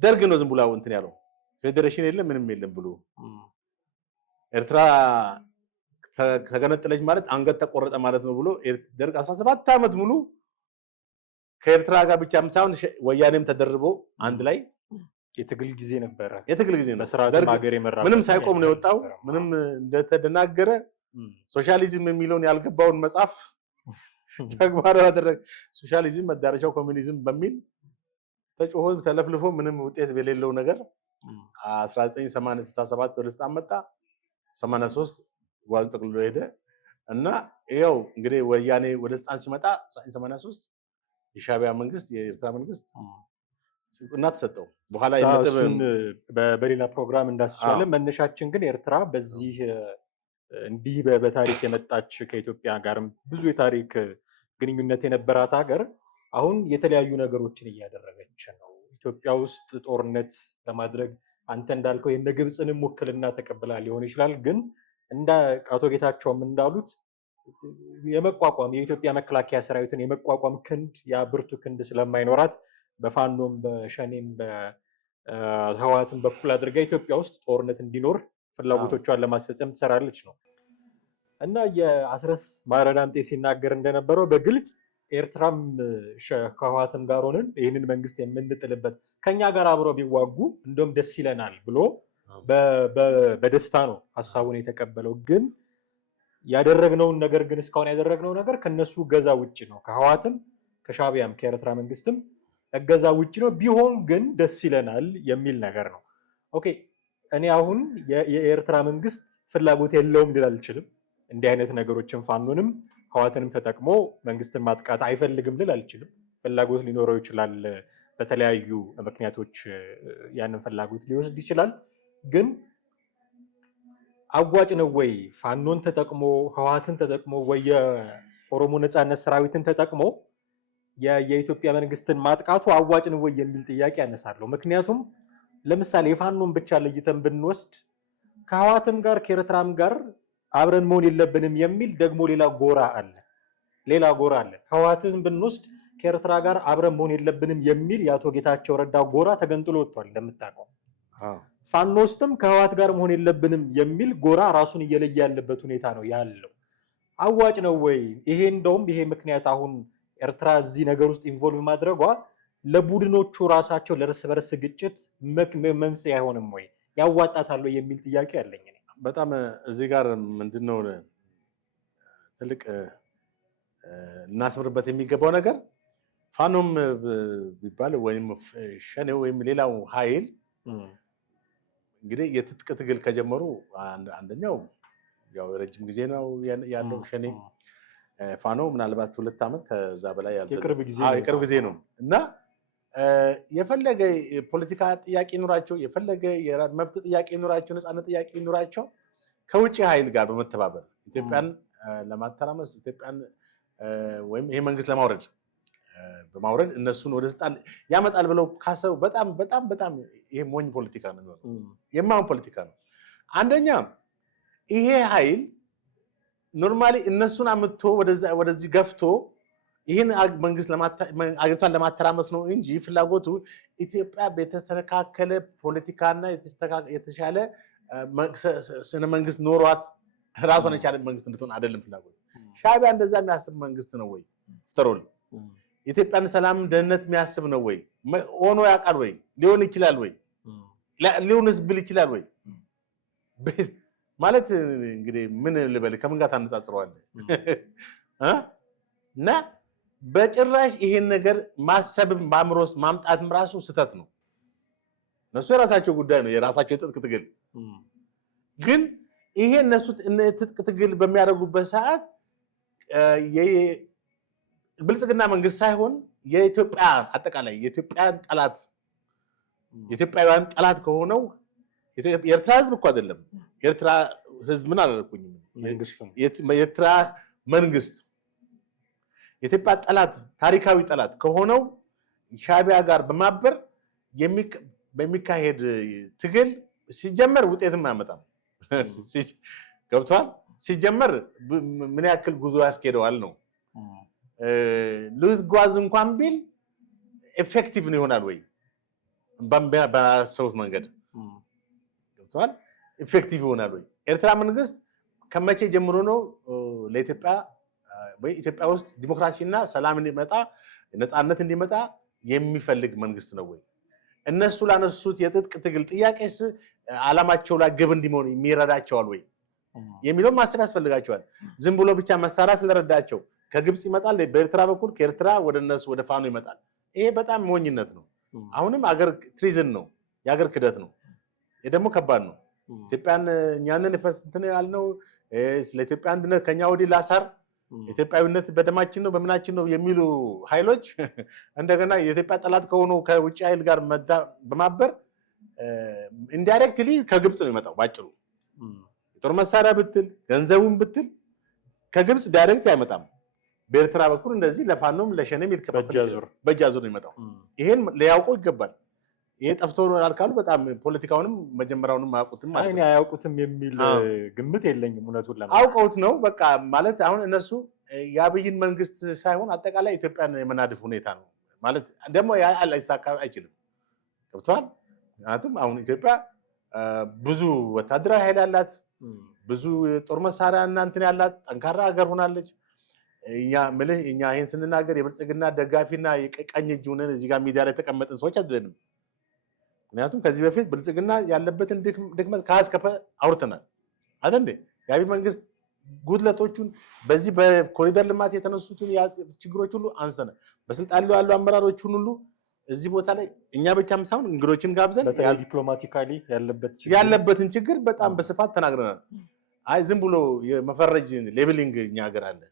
ደርግ ነው ዝም ብላ እንትን ያለው ፌዴሬሽን የለም ምንም የለም ብሎ ኤርትራ ተገነጠለች ማለት አንገት ተቆረጠ ማለት ነው ብሎ ደርግ 17 ዓመት ሙሉ ከኤርትራ ጋር ብቻም ሳይሆን ወያኔም ተደርቦ አንድ ላይ የትግል ጊዜ ነበረ። የትግል ጊዜ ነው። ደርግ ሀገር የመራ ምንም ሳይቆም ነው የወጣው። ምንም እንደተደናገረ ሶሻሊዝም የሚለውን ያልገባውን መጽሐፍ ተግባራዊ ያደረገ ሶሻሊዝም መዳረሻው ኮሚኒዝም በሚል ተጮሆ ተለፍልፎ ምንም ውጤት በሌለው ነገር 1987 ወደ ስልጣን መጣ። 83 ጓዝ ጠቅልሎ ሄደ እና ይኸው እንግዲህ ወያኔ ወደ ስልጣን ሲመጣ 1983 የሻዕቢያ መንግስት የኤርትራ መንግስት እና ተሰጠው። በኋላ እሱን በሌላ ፕሮግራም እንዳስሷለን። መነሻችን ግን ኤርትራ በዚህ እንዲህ በታሪክ የመጣች ከኢትዮጵያ ጋርም ብዙ የታሪክ ግንኙነት የነበራት ሀገር አሁን የተለያዩ ነገሮችን እያደረገች ነው። ኢትዮጵያ ውስጥ ጦርነት ለማድረግ አንተ እንዳልከው የነ ግብፅንም ውክልና ተቀብላ ሊሆን ይችላል። ግን እንደ አቶ ጌታቸውም እንዳሉት የመቋቋም የኢትዮጵያ መከላከያ ሰራዊትን የመቋቋም ክንድ ያ ብርቱ ክንድ ስለማይኖራት በፋኖም በሸኔም በህወሓትም በኩል አድርጋ ኢትዮጵያ ውስጥ ጦርነት እንዲኖር ፍላጎቶቿን ለማስፈጸም ትሰራለች ነው እና የአስረስ ማረዳምጤ ሲናገር እንደነበረው በግልጽ ኤርትራም ከህወሓትም ጋር ሆነን ይህንን መንግስት የምንጥልበት ከኛ ጋር አብረው ቢዋጉ እንደውም ደስ ይለናል ብሎ በደስታ ነው ሀሳቡን የተቀበለው። ግን ያደረግነውን ነገር ግን እስካሁን ያደረግነው ነገር ከነሱ እገዛ ውጭ ነው። ከህወሓትም ከሻዕቢያም ከኤርትራ መንግስትም እገዛ ውጭ ነው። ቢሆን ግን ደስ ይለናል የሚል ነገር ነው። ኦኬ እኔ አሁን የኤርትራ መንግስት ፍላጎት የለውም ልል አልችልም። እንዲህ አይነት ነገሮችን ፋኖንም ህወሓትንም ተጠቅሞ መንግስትን ማጥቃት አይፈልግም ልል አልችልም። ፍላጎት ሊኖረው ይችላል። በተለያዩ ምክንያቶች ያንን ፍላጎት ሊወስድ ይችላል። ግን አዋጭ ነው ወይ ፋኖን ተጠቅሞ ህወሓትን ተጠቅሞ ወይ የኦሮሞ ነፃነት ሰራዊትን ተጠቅሞ የኢትዮጵያ መንግስትን ማጥቃቱ አዋጭ ነው ወይ የሚል ጥያቄ ያነሳለሁ። ምክንያቱም ለምሳሌ የፋኖን ብቻ ለይተን ብንወስድ ከህወሓትም ጋር ከኤርትራም ጋር አብረን መሆን የለብንም የሚል ደግሞ ሌላ ጎራ አለ። ህወሓትን ብንወስድ ከኤርትራ ጋር አብረን መሆን የለብንም የሚል የአቶ ጌታቸው ረዳ ጎራ ተገንጥሎ ወጥቷል እንደምታውቀው። ፋኖ ውስጥም ከህወሓት ጋር መሆን የለብንም የሚል ጎራ ራሱን እየለየ ያለበት ሁኔታ ነው ያለው። አዋጭ ነው ወይ ይሄ? እንደውም ይሄ ምክንያት አሁን ኤርትራ እዚህ ነገር ውስጥ ኢንቮልቭ ማድረጓ ለቡድኖቹ ራሳቸው ለእርስ በርስ ግጭት መንስኤ አይሆንም ወይ? ያዋጣታል ወይ የሚል ጥያቄ አለኝ። በጣም እዚህ ጋር ምንድነው ትልቅ እናስምርበት የሚገባው ነገር ፋኖም ቢባል ወይም ሸኔ ወይም ሌላው ኃይል እንግዲህ የትጥቅ ትግል ከጀመሩ አንደኛው ያው ረጅም ጊዜ ነው ያለው። ሸኔ ፋኖ ምናልባት 2 ዓመት ከዛ በላይ የቅርብ ጊዜ ነው እና የፈለገ ፖለቲካ ጥያቄ ይኖራቸው የፈለገ የመብት ጥያቄ ይኖራቸው ነፃነት ጥያቄ ይኖራቸው ከውጭ ኃይል ጋር በመተባበር ኢትዮጵያን ለማተራመስ ኢትዮጵያን ወይም ይሄ መንግስት በማውረድ እነሱን ወደ ስልጣን ያመጣል ብለው ካሰቡ በጣም ይሄ ሞኝ ፖለቲካ ነው የሚሆነው። የማይሆን ፖለቲካ ነው። አንደኛ ይሄ ኃይል ኖርማሊ እነሱን አምጥቶ ወደዚህ ገፍቶ ይህን መንግስት አገሪቷን ለማተራመስ ነው እንጂ ፍላጎቱ ኢትዮጵያ በተስተካከለ ፖለቲካና የተሻለ ስነ መንግስት ኖሯት ራሷን የቻለ መንግስት እንድትሆን አይደለም ፍላጎቱ። ሻዕቢያ እንደዛ የሚያስብ መንግስት ነው ወይ? ፍተሮል ኢትዮጵያን ሰላም ደህንነት የሚያስብ ነው ወይ? ሆኖ ያውቃል ወይ? ሊሆን ይችላል ወይ? ሊሆንስ ብል ይችላል ወይ? ማለት እንግዲህ ምን ልበል ከምን ጋር ታነጻጽረዋለህ? እና በጭራሽ ይሄን ነገር ማሰብም ማምሮስ ማምጣትም ራሱ ስተት ነው። እነሱ የራሳቸው ጉዳይ ነው፣ የራሳቸው የትጥቅ ትግል። ግን ይሄ እነሱ ትጥቅ ትግል በሚያደርጉበት ሰዓት ብልጽግና መንግስት ሳይሆን የኢትዮጵያ አጠቃላይ የኢትዮጵያን ጠላት የኢትዮጵያውያን ጠላት ከሆነው የኤርትራ ህዝብ እኮ አይደለም የኤርትራ ህዝብ ምን አላልኩኝም የኤርትራ መንግስት የኢትዮጵያ ጠላት ታሪካዊ ጠላት ከሆነው ሻዕቢያ ጋር በማበር በሚካሄድ ትግል ሲጀመር ውጤትም አያመጣም ገብቷል ሲጀመር ምን ያክል ጉዞ ያስኬደዋል ነው ልዝጓዝ እንኳን ቢል ኤፌክቲቭ ነው ይሆናል ወይ በሰውት መንገድ ገብቷል ኤፌክቲቭ ይሆናል ወይ ኤርትራ መንግስት ከመቼ ጀምሮ ነው ለኢትዮጵያ በኢትዮጵያ ውስጥ ዲሞክራሲና ሰላም እንዲመጣ ነፃነት እንዲመጣ የሚፈልግ መንግስት ነው ወይ እነሱ ላነሱት የጥጥቅ ትግል ጥያቄስ ዓላማቸው ላይ ግብ እንዲሆን የሚረዳቸዋል ወይ የሚለው ማሰብ ያስፈልጋቸዋል ዝም ብሎ ብቻ መሳሪያ ስለረዳቸው ከግብጽ ይመጣል በኤርትራ በኩል ከኤርትራ ወደ እነሱ ወደ ፋኖ ይመጣል ይሄ በጣም ሞኝነት ነው አሁንም አገር ትሪዝን ነው የአገር ክደት ነው ይሄ ደግሞ ከባድ ነው ኢትዮጵያን እኛንን ፈስንተን ያልነው ስለ ኢትዮጵያ አንድነት ከኛ ወዲህ ላሳር ኢትዮጵያዊነት በደማችን ነው በመናችን ነው የሚሉ ኃይሎች እንደገና የኢትዮጵያ ጠላት ከሆኑ ከውጭ ኃይል ጋር በማበር ኢንዳይሬክትሊ ከግብጽ ነው የሚመጣው ባጭሩ የጦር መሳሪያ ብትል ገንዘቡን ብትል ከግብጽ ዳይሬክት አይመጣም በኤርትራ በኩል እንደዚህ ለፋኖም ለሸኔም ይተከፋፈል በጃዙር ነው የሚመጣው ይሄን ሊያውቁ ይገባል ይሄ ጠፍቶ አልካሉ በጣም ፖለቲካውንም መጀመሪያውንም አያውቁትም ማለት ነው አያውቁትም የሚል ግምት የለኝም እውነቱን ለማለት አውቀውት ነው በቃ ማለት አሁን እነሱ የአብይን መንግስት ሳይሆን አጠቃላይ ኢትዮጵያን የመናደፍ ሁኔታ ነው ማለት ደግሞ ላይሳካ አይችልም ገብቷል ምክንያቱም አሁን ኢትዮጵያ ብዙ ወታደራዊ ኃይል ያላት ብዙ ጦር መሳሪያ እና እንትን ያላት ጠንካራ ሀገር ሆናለች እኛ ይሄን ስንናገር የብልጽግና ደጋፊና የቀኝ እጅ ሆነን እዚህ ጋር ሚዲያ ላይ ተቀመጥን ሰዎች አይደለንም ምክንያቱም ከዚህ በፊት ብልጽግና ያለበትን ድክመት ከአስከፈ አውርተናል አይደል እንዴ የአብይ መንግስት ጉድለቶቹን በዚህ በኮሪደር ልማት የተነሱትን ችግሮች ሁሉ አንሰነ በስልጣን ያሉ አመራሮች ሁሉ እዚህ ቦታ ላይ እኛ ብቻም ሳይሆን እንግዶችን ጋብዘን ዲፕሎማቲካሊ ያለበትን ችግር በጣም በስፋት ተናግረናል አይ ዝም ብሎ የመፈረጅ ሌብሊንግ እኛ ሀገር አለ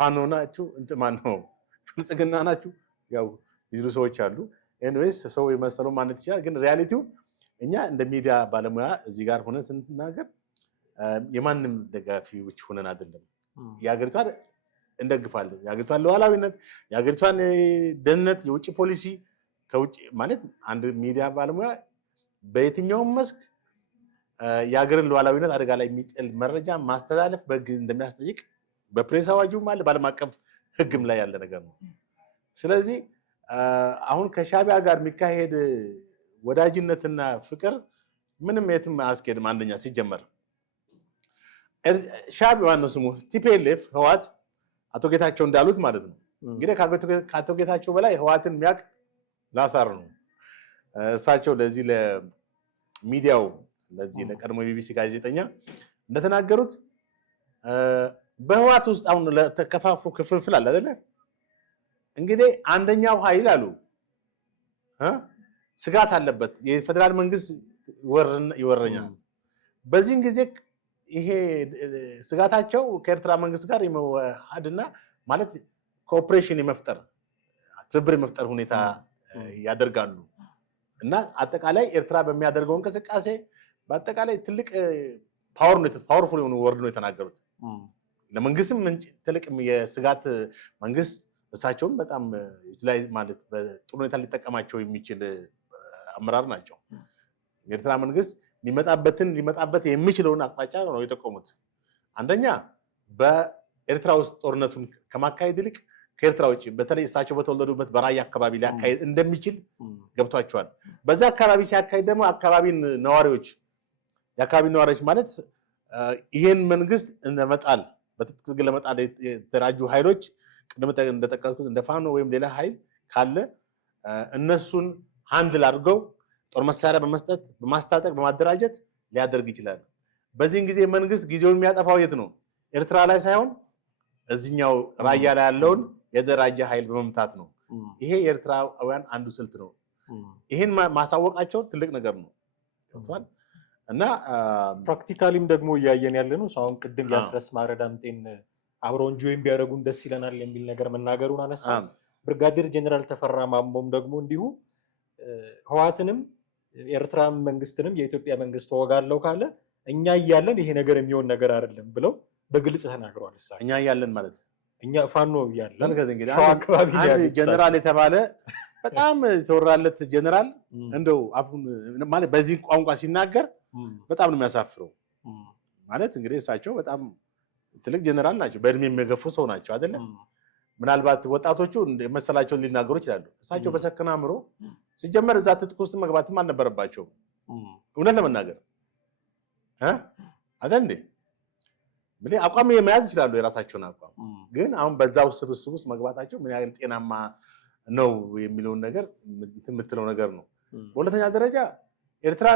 ፋኖ ናችሁ እንትማን ነው ብልጽግና ናችሁ ያው ይሉ ሰዎች አሉ ኤኒዌይስ ሰው የመሰለው ማንነት ይችላል ግን ሪያሊቲው እኛ እንደ ሚዲያ ባለሙያ እዚህ ጋር ሆነን ስንናገር የማንም ደጋፊዎች ሆነን አይደለም የሀገሪቷን እንደግፋለን የሀገሪቷን ሉዓላዊነት የሀገሪቷን ደህንነት የውጭ ፖሊሲ ከውጭ ማለት አንድ ሚዲያ ባለሙያ በየትኛውም መስክ የሀገርን ሉዓላዊነት አደጋ ላይ የሚጥል መረጃ ማስተላለፍ በሕግ እንደሚያስጠይቅ በፕሬስ አዋጁም አለ በዓለም አቀፍ ሕግም ላይ ያለ ነገር ነው ስለዚህ አሁን ከሻዕቢያ ጋር የሚካሄድ ወዳጅነትና ፍቅር ምንም የትም አያስኬድም አንደኛ ሲጀመር ሻዕቢያ ነው ስሙ ቲፒኤልኤፍ ህወሓት አቶ ጌታቸው እንዳሉት ማለት ነው እንግዲህ ከአቶ ጌታቸው በላይ ህወሓትን የሚያውቅ ላሳር ነው እሳቸው ለዚህ ለሚዲያው ለዚህ ለቀድሞ ቢቢሲ ጋዜጠኛ እንደተናገሩት በህወሓት ውስጥ አሁን ለተከፋፉ ክፍፍል አለ አይደለ እንግዲህ አንደኛው ኃይል አሉ ስጋት አለበት የፌደራል መንግስት ይወረኛል በዚህን ጊዜ ይሄ ስጋታቸው ከኤርትራ መንግስት ጋር የመዋሃድና ማለት ኮኦፕሬሽን የመፍጠር ትብብር የመፍጠር ሁኔታ ያደርጋሉ እና አጠቃላይ ኤርትራ በሚያደርገው እንቅስቃሴ በአጠቃላይ ትልቅ ፓወርፉል የሆኑ ወርድ ነው የተናገሩት ለመንግስትም ትልቅ የስጋት መንግስት እሳቸውም በጣም ላይ ማለት በጥሩ ሁኔታ ሊጠቀማቸው የሚችል አመራር ናቸው የኤርትራ መንግስት ሊመጣበት የሚችለውን አቅጣጫ ነው የጠቆሙት አንደኛ በኤርትራ ውስጥ ጦርነቱን ከማካሄድ ይልቅ ከኤርትራ ውጭ በተለይ እሳቸው በተወለዱበት በራያ አካባቢ ሊያካሄድ እንደሚችል ገብቷቸዋል በዛ አካባቢ ሲያካሄድ ደግሞ የአካባቢ ነዋሪዎች ማለት ይሄን መንግስት እንደመጣል በትክክል ለመጣል የተደራጁ ኃይሎች ቅድም እንደተጠቀስኩት እንደ ፋኖ ወይም ሌላ ኃይል ካለ እነሱን ሃንድል አድርገው ጦር መሳሪያ በመስጠት በማስታጠቅ በማደራጀት ሊያደርግ ይችላል በዚህን ጊዜ መንግስት ጊዜውን የሚያጠፋው የት ነው ኤርትራ ላይ ሳይሆን እዚህኛው ራያ ላይ ያለውን የደራጀ ኃይል በመምታት ነው ይሄ የኤርትራውያን አንዱ ስልት ነው ይሄን ማሳወቃቸው ትልቅ ነገር ነው ተጥቷል እና ፕራክቲካሊም ደግሞ እያየን ያለ ነው አሁን ቅድም ያስረስ ማረዳምጤን አብረውን ጆይን ቢያደርጉን ደስ ይለናል የሚል ነገር መናገሩን አነሳ ብርጋዴር ጀነራል ተፈራ ማሞም ደግሞ እንዲሁ ህወሓትንም ኤርትራ መንግስትንም የኢትዮጵያ መንግስት ወጋለው ካለ እኛ እያለን ይሄ ነገር የሚሆን ነገር አይደለም ብለው በግልጽ ተናግረዋል። እኛ እያለን ማለት እኛ ፋኖ እያለን ሸዋ አካባቢ ጀነራል የተባለ በጣም የተወራለት ጀነራል እንደው አሁን ማለት በዚህ ቋንቋ ሲናገር በጣም ነው የሚያሳፍረው። ማለት እንግዲህ እሳቸው በጣም ትልቅ ጀነራል ናቸው፣ በእድሜ የሚገፉ ሰው ናቸው አይደለም። ምናልባት ወጣቶቹ መሰላቸውን ሊናገሩ ይችላሉ። እሳቸው በሰከነ አእምሮ ሲጀመር እዛ ትጥቅ ውስጥ መግባትም አልነበረባቸውም። እውነት ለመናገር አይደል እንዴ አቋም የመያዝ ይችላሉ፣ የራሳቸውን አቋም። ግን አሁን በዛው ስብስብ ውስጥ መግባታቸው ምን ያህል ጤናማ ነው የሚለውን ነገር የምትለው ነገር ነው። በሁለተኛ ደረጃ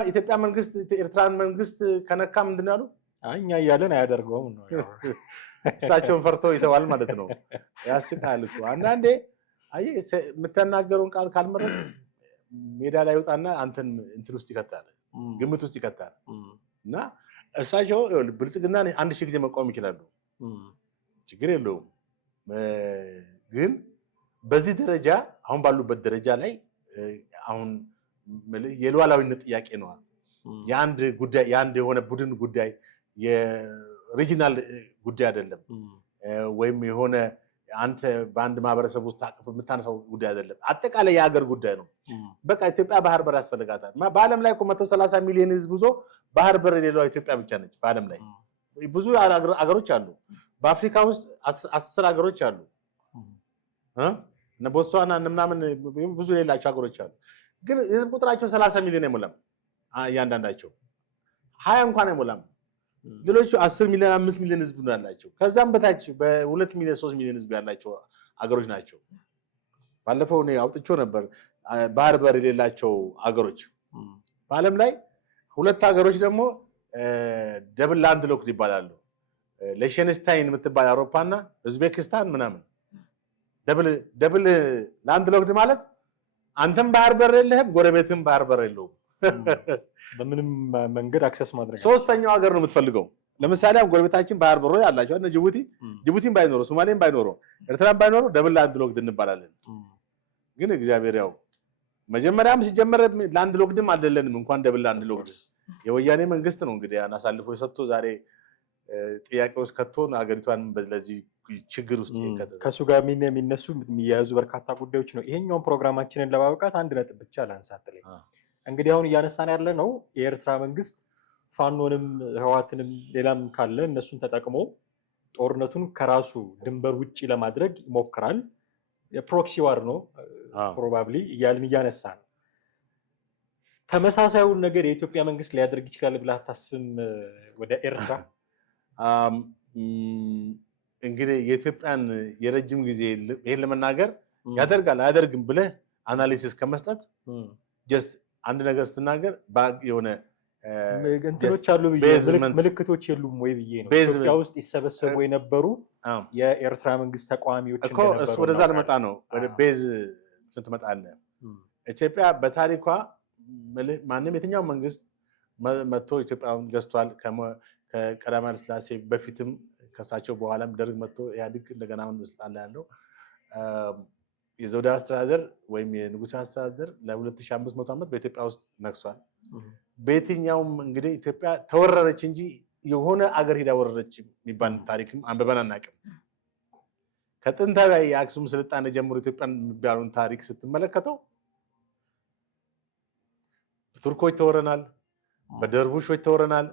ኢትዮጵያ መንግስት ኤርትራን መንግስት ከነካ ምንድን ነው ያሉ? እኛ እያለን አያደርገውም ነው። እሳቸውን ፈርቶ ይተዋል ማለት ነው። ያስቃል እኮ አንዳንዴ አየህ፣ የምትናገረውን ቃል ካልመረጥ ሜዳ ላይ ይወጣና አንተን እንትን ውስጥ ይከታል፣ ግምት ውስጥ ይከታል። እና እሳቸው ብልጽግና 1000 ጊዜ መቃወም ይችላሉ፣ ችግር የለውም። ግን በዚህ ደረጃ አሁን ባሉበት ደረጃ ላይ አሁን የሉዓላዊነት ጥያቄ ነው። የአንድ ጉዳይ የአንድ የሆነ ቡድን ጉዳይ የሪጂናል ጉዳይ አይደለም፣ ወይም የሆነ አንተ በአንድ ማህበረሰብ ውስጥ ታቅፍ የምታነሳው ጉዳይ አይደለም። አጠቃላይ የሀገር ጉዳይ ነው። በቃ ኢትዮጵያ ባህር በር ያስፈልጋታል። በዓለም ላይ እኮ 130 ሚሊዮን ህዝብ ይዞ ባህር በር የሌለው ኢትዮጵያ ብቻ ነች። በዓለም ላይ ብዙ ሀገሮች አሉ። በአፍሪካ ውስጥ 10 ሀገሮች አሉ። እነ ቦትስዋና ምናምን ብዙ ሌላቸው ሀገሮች አሉ። ግን የህዝብ ቁጥራቸው 30 ሚሊዮን አይሞላም። እያንዳንዳቸው 20 እንኳን አይሞላም። ሌሎቹ 10 ሚሊዮን 5 ሚሊዮን ህዝብ ነው ያላቸው። ከዛም በታች በ2 ሚሊዮን 3 ሚሊዮን ህዝብ ያላቸው ሀገሮች ናቸው። ባለፈው እኔ አውጥቼው ነበር ባህር በር የሌላቸው ሀገሮች በዓለም ላይ 2 ሀገሮች ደግሞ ደብል ላንድ ሎክድ ይባላሉ። ሌሽንስታይን የምትባል አውሮፓና ኡዝቤኪስታን ምናምን። ደብል ላንድ ሎክድ ማለት አንተም ባህር በር የለህም፣ ጎረቤትም ባህር በር የለውም። በምንም መንገድ አክሰስ ማድረግ ሶስተኛው ሀገር ነው የምትፈልገው። ለምሳሌ አሁን ጎረቤታችን ባህር በር ያላቸው እነ ጅቡቲም ባይኖረው ሶማሌም ባይኖረው ኤርትራም ባይኖረው ደብል ላንድ ሎክድ እንባላለን። ግን እግዚአብሔር ያው መጀመሪያም ሲጀመር ላንድ ሎክድም አይደለንም እንኳን ደብል ላንድ ሎክድ። የወያኔ መንግስት ነው እንግዲህ አሳልፎ የሰጥቶ ዛሬ ጥያቄ ውስጥ ከቶን ሀገሪቷን በለዚህ ችግር ውስጥ ይከተል። ከሱ ጋር የሚነሱ የሚያያዙ በርካታ ጉዳዮች ነው። ይሄኛውን ፕሮግራማችንን ለማብቃት አንድ ነጥብ ብቻ ላንሳትልኝ። እንግዲህ አሁን እያነሳን ያለ ነው የኤርትራ መንግስት ፋኖንም ህወሓትንም ሌላም ካለ እነሱን ተጠቅሞ ጦርነቱን ከራሱ ድንበር ውጪ ለማድረግ ይሞክራል። የፕሮክሲ ዋር ነው ፕሮባብሊ እያልን እያነሳን ተመሳሳዩን ነገር የኢትዮጵያ መንግስት ሊያደርግ ይችላል ብለህ አታስብም? ወደ ኤርትራ እንግዲህ የኢትዮጵያን የረጅም ጊዜ ይሄን ለመናገር ያደርጋል አያደርግም ብለህ አናሊሲስ ከመስጠት ጀስት አንድ ነገር ስትናገር የሆነ እንትኖች አሉ ምልክቶች የሉም ወይ ብዬ ነው። ኢትዮጵያ ውስጥ ይሰበሰቡ የነበሩ የኤርትራ መንግስት ተቃዋሚዎች እኮ እሱ ወደዛ ልመጣ ነው። ወደ ቤዝ ትመጣለህ። ኢትዮጵያ በታሪኳ ማንም የትኛው መንግስት መጥቶ ኢትዮጵያን ገዝቷል። ከቀዳማዊ ኃይለ ሥላሴ በፊትም ከሳቸው በኋላም ደርግ መጥቶ ኢህአዴግ እንደገና አሁን በስልጣን ላይ ያለው የዘውዳዊ አስተዳደር ወይም የንጉሳዊ አስተዳደር ለ2500 ዓመት በኢትዮጵያ ውስጥ ነግሷል። በየትኛውም እንግዲህ ኢትዮጵያ ተወረረች እንጂ የሆነ አገር ሄዳ ወረረች የሚባል ታሪክም አንብበን አናውቅም። ከጥንታዊ የአክሱም ስልጣኔ ጀምሮ ኢትዮጵያን የሚባለውን ታሪክ ስትመለከተው በቱርኮች ተወረናል፣ በደርቡሾች ተወረናል፣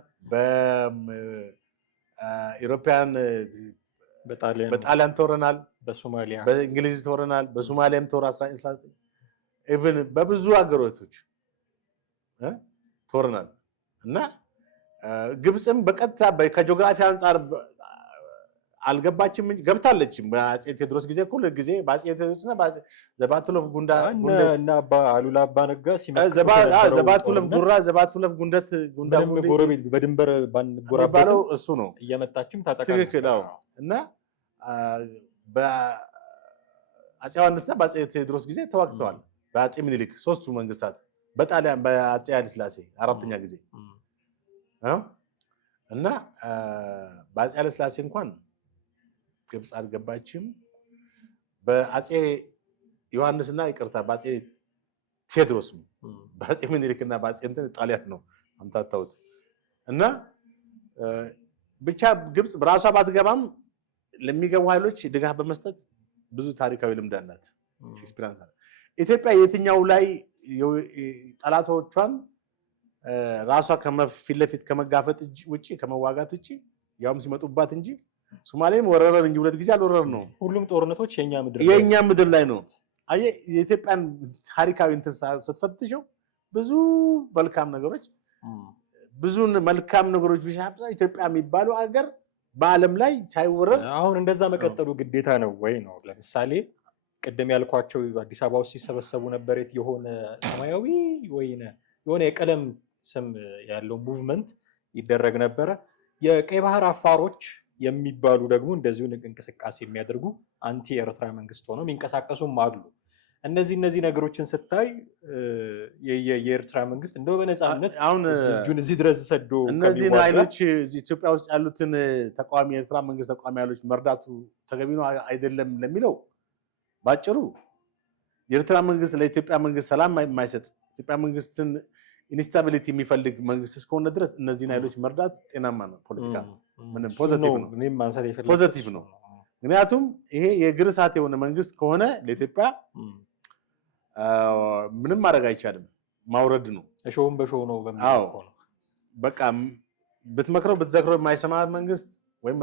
በኢሮፓያን በጣሊያን ተወረናል፣ በሶማሊያ በእንግሊዝ ተወረናል፣ በሶማሊያም ተወራ 1969 ኢቭን በብዙ ሀገሮች ተወረናል። እና ግብፅም በቀጥታ ከጂኦግራፊ አንጻር አልገባችም እንጂ ገብታለችም። በአፄ ቴዎድሮስ ጊዜ እኮ ጊዜ በአፄ ቴዎድሮስና ዘባቱለፍ ጉንዳ እና አሉላ አባ ነጋ ዘባቱለፍ ጉራ ዘባቱለፍ ጉንደት ጉንዳ ጎረቤት በድንበር ባንጎራባለው እሱ ነው እየመጣችም ታጠቃለች። ትክክል ነው። እና በአፄ ዮሐንስና በአፄ ቴዎድሮስ ጊዜ ተዋግተዋል። በአፄ ምኒልክ ሶስቱ መንግስታት በጣሊያን በአፄ ኃይለ ሥላሴ አራተኛ ጊዜ እና በአፄ ኃይለ ሥላሴ እንኳን ግብፅ አልገባችም። በአፄ ዮሐንስና ይቅርታ በአፄ ቴዎድሮስ ነው። በአፄ ምኒልክና በአፄ ጣሊያን ነው አምታታውት እና ብቻ ግብጽ በራሷ ባትገባም ለሚገቡ ኃይሎች ድጋፍ በመስጠት ብዙ ታሪካዊ ልምድ አላት፣ ኤክስፒሪየንስ አላት። ኢትዮጵያ የትኛው ላይ ጠላቶቿን ራሷ ፊት ለፊት ከመጋፈጥ ውጪ ከመዋጋት ውጪ ያውም ሲመጡባት እንጂ ሶማሌም ወረረን እንጂ 2 ጊዜ አልወረርን ነው። ሁሉም ጦርነቶች የኛ ምድር ላይ ነው። አየህ የኢትዮጵያን ታሪካዊ እንትን ስትፈትሸው ብዙ መልካም ነገሮች ብቻ ኢትዮጵያ የሚባለው አገር በዓለም ላይ ሳይወረር አሁን እንደዛ መቀጠሉ ግዴታ ነው ወይ ነው? ለምሳሌ ቅድም ያልኳቸው አዲስ አበባ ውስጥ ሲሰበሰቡ ነበር የሆነ ሰማያዊ ወይነ የሆነ የቀለም ስም ያለው ሙቭመንት ይደረግ ነበረ። የቀይ ባህር አፋሮች የሚባሉ ደግሞ እንደዚሁ እንቅስቃሴ የሚያደርጉ አንቲ ኤርትራ መንግስት ሆነው የሚንቀሳቀሱም አሉ። እነዚህ ነገሮችን ስታይ የኤርትራ መንግስት እንደው በነፃነት አሁን እጁን እዚህ ድረስ ሰዶ እነዚህ ኃይሎች ኢትዮጵያ ውስጥ ያሉትን ተቃዋሚ የኤርትራ መንግስት ተቃዋሚ ኃይሎች መርዳቱ ተገቢ ነው አይደለም ለሚለው ባጭሩ የኤርትራ መንግስት ለኢትዮጵያ መንግስት ሰላም የማይሰጥ ኢትዮጵያ መንግስትን ኢንስታቢሊቲ የሚፈልግ መንግስት እስከሆነ ድረስ እነዚህን ኃይሎች መርዳት ጤናማ ነው። ፖለቲካ ምንም ፖዚቲቭ ነው። ምክንያቱም ይሄ የእግር እሳት የሆነ መንግስት ከሆነ ለኢትዮጵያ ምንም ማድረግ አይቻልም፣ ማውረድ ነው። እሾህም በሾህ ነው በሚለው ነው። በቃ ብትመክረው ብትዘክረው የማይሰማ መንግስት ወይም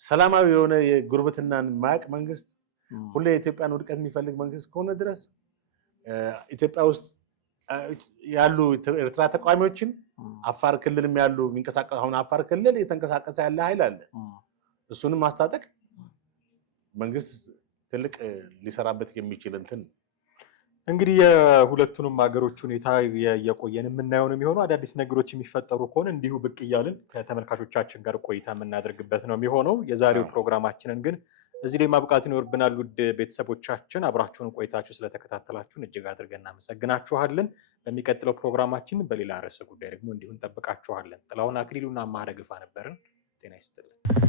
ሰላማዊ የሆነ የጉርብትናን የማያውቅ መንግስት ሁሌ የኢትዮጵያን ውድቀት የሚፈልግ መንግስት ከሆነ ድረስ ኢትዮጵያ ውስጥ ያሉ ኤርትራ ተቃዋሚዎችን አፋር ክልልም ያሉ የሚንቀሳቀሱ አሁን አፋር ክልል የተንቀሳቀሰ ያለ ኃይል አለ። እሱንም ማስታጠቅ መንግስት ትልቅ ሊሰራበት የሚችል እንትን እንግዲህ የሁለቱንም ሀገሮች ሁኔታ የቆየን የምናየው ነው የሚሆነው። አዳዲስ ነገሮች የሚፈጠሩ ከሆነ እንዲሁ ብቅ እያልን ከተመልካቾቻችን ጋር ቆይታ የምናደርግበት ነው የሚሆነው። የዛሬው ፕሮግራማችንን ግን እዚህ ላይ ማብቃት ይኖርብናል። ውድ ቤተሰቦቻችን አብራችሁን ቆይታችሁ ስለተከታተላችሁን እጅግ አድርገን እናመሰግናችኋለን። በሚቀጥለው ፕሮግራማችን በሌላ ርዕሰ ጉዳይ ደግሞ እንዲሁ እንጠብቃችኋለን። ጥላሁን አክሊሉና ማህደግፋ ነበርን። ጤና ይስጥልን።